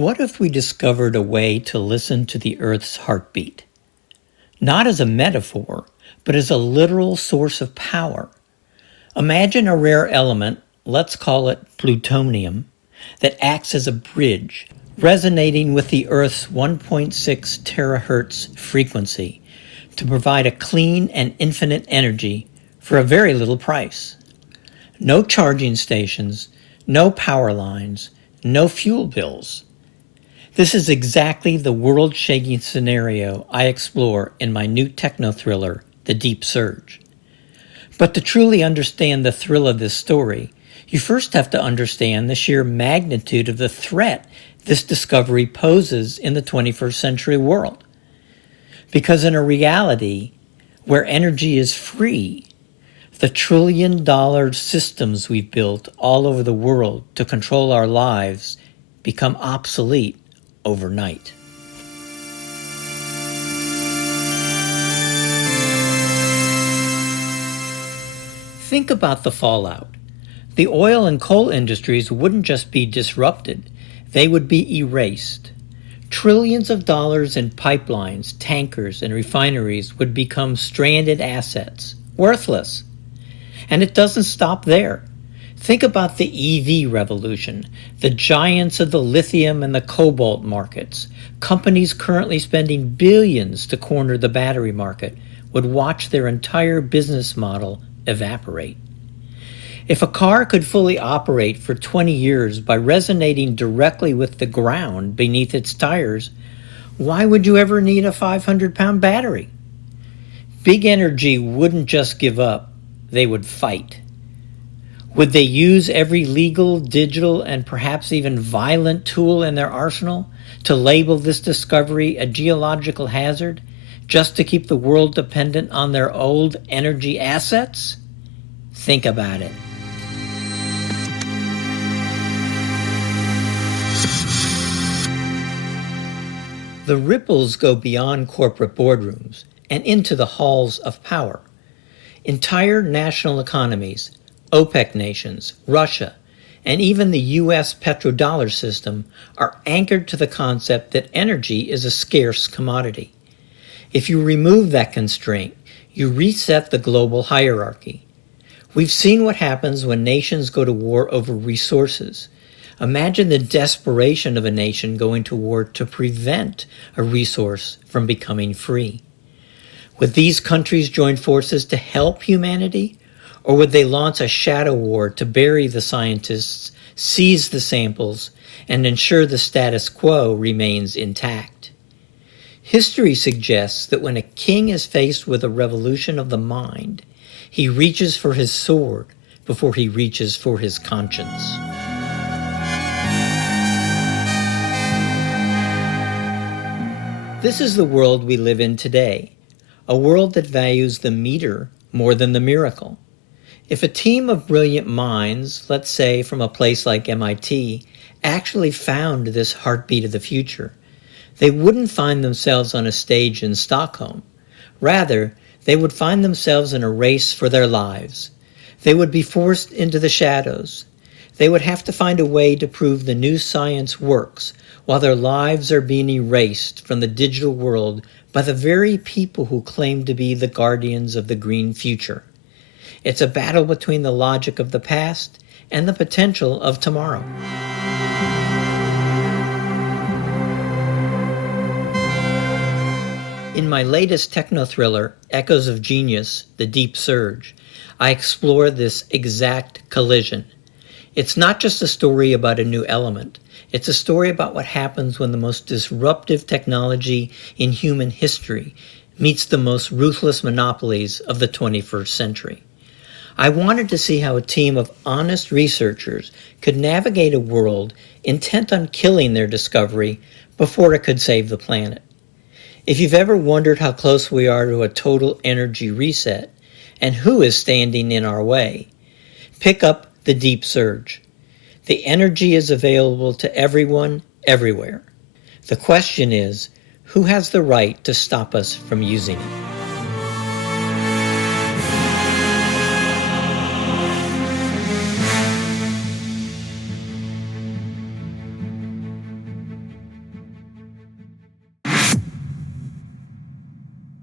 What if we discovered a way to listen to the Earth's heartbeat? Not as a metaphor, but as a literal source of power. Imagine a rare element, let's call it plutonium, that acts as a bridge, resonating with the Earth's 1.6 terahertz frequency to provide a clean and infinite energy for a very little price. No charging stations, no power lines, no fuel bills. This is exactly the world-shaking scenario I explore in my new technothriller, The Deep Surge. But to truly understand the thrill of this story, you first have to understand the sheer magnitude of the threat this discovery poses in the 21st century world. Because in a reality where energy is free, the trillion-dollar systems we've built all over the world to control our lives become obsolete overnight. Think about the fallout. The oil and coal industries wouldn't just be disrupted, they would be erased. Trillions of dollars in pipelines, tankers, and refineries would become stranded assets, worthless. And it doesn't stop there. Think about the EV revolution, the giants of the lithium and the cobalt markets. Companies currently spending billions to corner the battery market would watch their entire business model evaporate. If a car could fully operate for 20 years by resonating directly with the ground beneath its tires, why would you ever need a 500-pound battery? Big energy wouldn't just give up, they would fight. Would they use every legal, digital, and perhaps even violent tool in their arsenal to label this discovery a geological hazard just to keep the world dependent on their old energy assets? Think about it. The ripples go beyond corporate boardrooms and into the halls of power. Entire national economies, OPEC nations, Russia, and even the U.S. petrodollar system are anchored to the concept that energy is a scarce commodity. If you remove that constraint, you reset the global hierarchy. We've seen what happens when nations go to war over resources. Imagine the desperation of a nation going to war to prevent a resource from becoming free. Would these countries join forces to help humanity? Or would they launch a shadow war to bury the scientists, seize the samples, and ensure the status quo remains intact? History suggests that when a king is faced with a revolution of the mind, he reaches for his sword before he reaches for his conscience. This is the world we live in today, a world that values the meter more than the miracle. If a team of brilliant minds, let's say from a place like MIT, actually found this heartbeat of the future, they wouldn't find themselves on a stage in Stockholm. Rather, they would find themselves in a race for their lives. They would be forced into the shadows. They would have to find a way to prove the new science works while their lives are being erased from the digital world by the very people who claim to be the guardians of the green future. It's a battle between the logic of the past and the potential of tomorrow. In my latest techno-thriller, Echoes of Genius, The Deep Surge, I explore this exact collision. It's not just a story about a new element. It's a story about what happens when the most disruptive technology in human history meets the most ruthless monopolies of the 21st century. I wanted to see how a team of honest researchers could navigate a world intent on killing their discovery before it could save the planet. If you've ever wondered how close we are to a total energy reset and who is standing in our way, pick up The Deep Surge. The energy is available to everyone, everywhere. The question is, who has the right to stop us from using it?